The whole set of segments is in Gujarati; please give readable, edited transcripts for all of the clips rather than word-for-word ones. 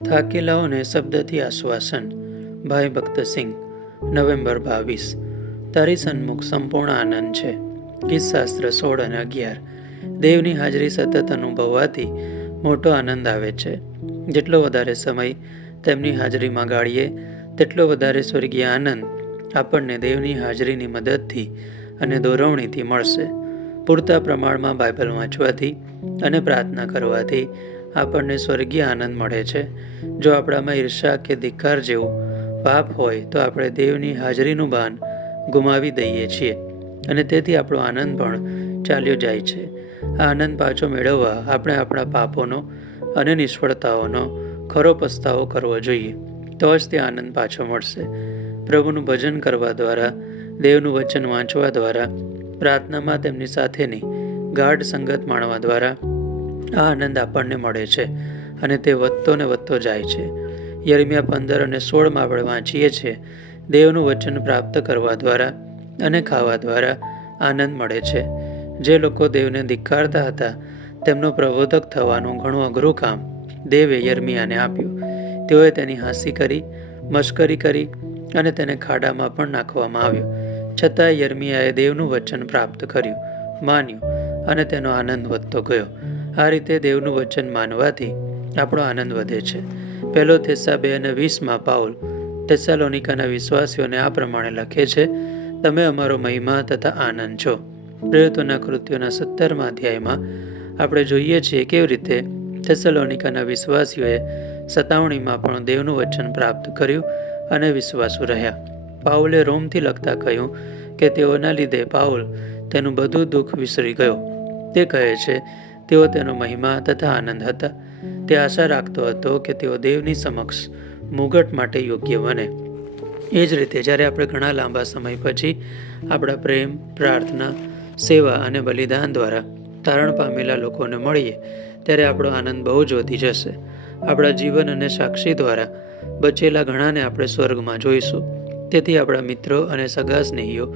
થાકેલાઓને શબ્દથી આશ્વાસન. ભાઈ ભક્તસિંહ. નવેમ્બર 22. તારી સન્મુખ સંપૂર્ણ આનંદ છે. ગીતશાસ્ત્ર 16 અને 11. દેવની હાજરી સતત અનુભવવાથી મોટો આનંદ આવે છે. જેટલો વધારે સમય તેમની હાજરીમાં ગાળીએ તેટલો વધારે સ્વર્ગીય આનંદ આપણને દેવની હાજરીની મદદથી અને દોરવણીથી મળશે. પૂરતા પ્રમાણમાં બાઇબલ વાંચવાથી અને પ્રાર્થના કરવાથી આપણને સ્વર્ગીય આનંદ મળે છે. જો આપણામાં ઈર્ષા કે ધિક્કાર જેવું પાપ હોય તો આપણે દેવની હાજરીનું ભાન ગુમાવી દઈએ છીએ અને તેથી આપણો આનંદ પણ ચાલ્યો જાય છે. આ આનંદ પાછો મેળવવા આપણે આપણા પાપોનો અને નિષ્ફળતાઓનો ખરો પસ્તાવો કરવો જોઈએ. તો જ તે આનંદ પાછો મળશે. પ્રભુનું ભજન કરવા દ્વારા, દેવનું વચન વાંચવા દ્વારા, પ્રાર્થનામાં તેમની સાથેની ગાઢ સંગત માણવા દ્વારા આ આનંદ આપણને મળે છે અને તે વધતો ને વધતો જાય છે. યર્મિયા 15 અને 16 આપણે વાંચીએ છીએ, દેવનું વચન પ્રાપ્ત કરવા દ્વારા અને ખાવા દ્વારા આનંદ મળે છે. જે લોકો દેવને ધિક્કારતા હતા તેમનો પ્રબોધક થવાનું ઘણું અઘરું કામ દેવે યર્મિયાને આપ્યું. તેઓએ તેની હાંસી કરી, મશ્કરી કરી અને તેને ખાડામાં પણ નાખવામાં આવ્યો. છતાં યર્મિયાએ દેવનું વચન પ્રાપ્ત કર્યું, માન્યું અને તેનો આનંદ વધતો ગયો. આ રીતે દેવનું વચન માનવાથી આપણો આનંદ વધે છે. પહેલો થેસ્સા 2 અને 20 પાઉલ થેસ્સાલોનિકાના વિશ્વાસીઓને આ પ્રમાણે લખે છે, તમે અમારો મહિમા તથા આનંદ છો. પ્રેરિતોના કૃત્યોના 17મા અધ્યાયમાં આપણે જોઈએ છીએ કેવી રીતે થેસ્સલોનિકાના વિશ્વાસીઓએ સતાવણીમાં પણ દેવનું વચન પ્રાપ્ત કર્યું અને વિશ્વાસુ રહ્યા. પાઉલે રોમથી લખતા કહ્યું કે તેઓના લીધે પાઉલ તેનું બધું દુઃખ વિસરી ગયો. તે કહે છે, તેઓ તેનો મહિમા તથા આનંદ હતા. તે આશા રાખતો હતો કે તેઓ દેવની સમક્ષ મુગટ માટે યોગ્ય બને. એ જ રીતે જ્યારે આપણે ઘણા લાંબા સમય પછી આપણા પ્રેમ, પ્રાર્થના, સેવા અને બલિદાન દ્વારા તારણ પામેલા લોકોને મળીએ ત્યારે આપણો આનંદ બહુ જ વધી જશે. આપણા જીવન અને સાક્ષી દ્વારા બચેલા ઘણાને આપણે સ્વર્ગમાં જોઈશું. તેથી આપણા મિત્રો અને સગા સ્નેહીઓ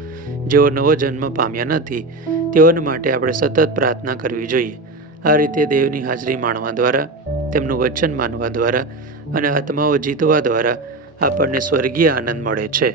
જેઓ નવો જન્મ પામ્યા નથી તેઓને માટે આપણે સતત પ્રાર્થના કરવી જોઈએ. આ રીતે દેવની હાજરી માણવા દ્વારા, તેમનું વચન માનવા દ્વારા અને આત્માઓ જીતવા દ્વારા આપણને સ્વર્ગીય આનંદ મળે છે.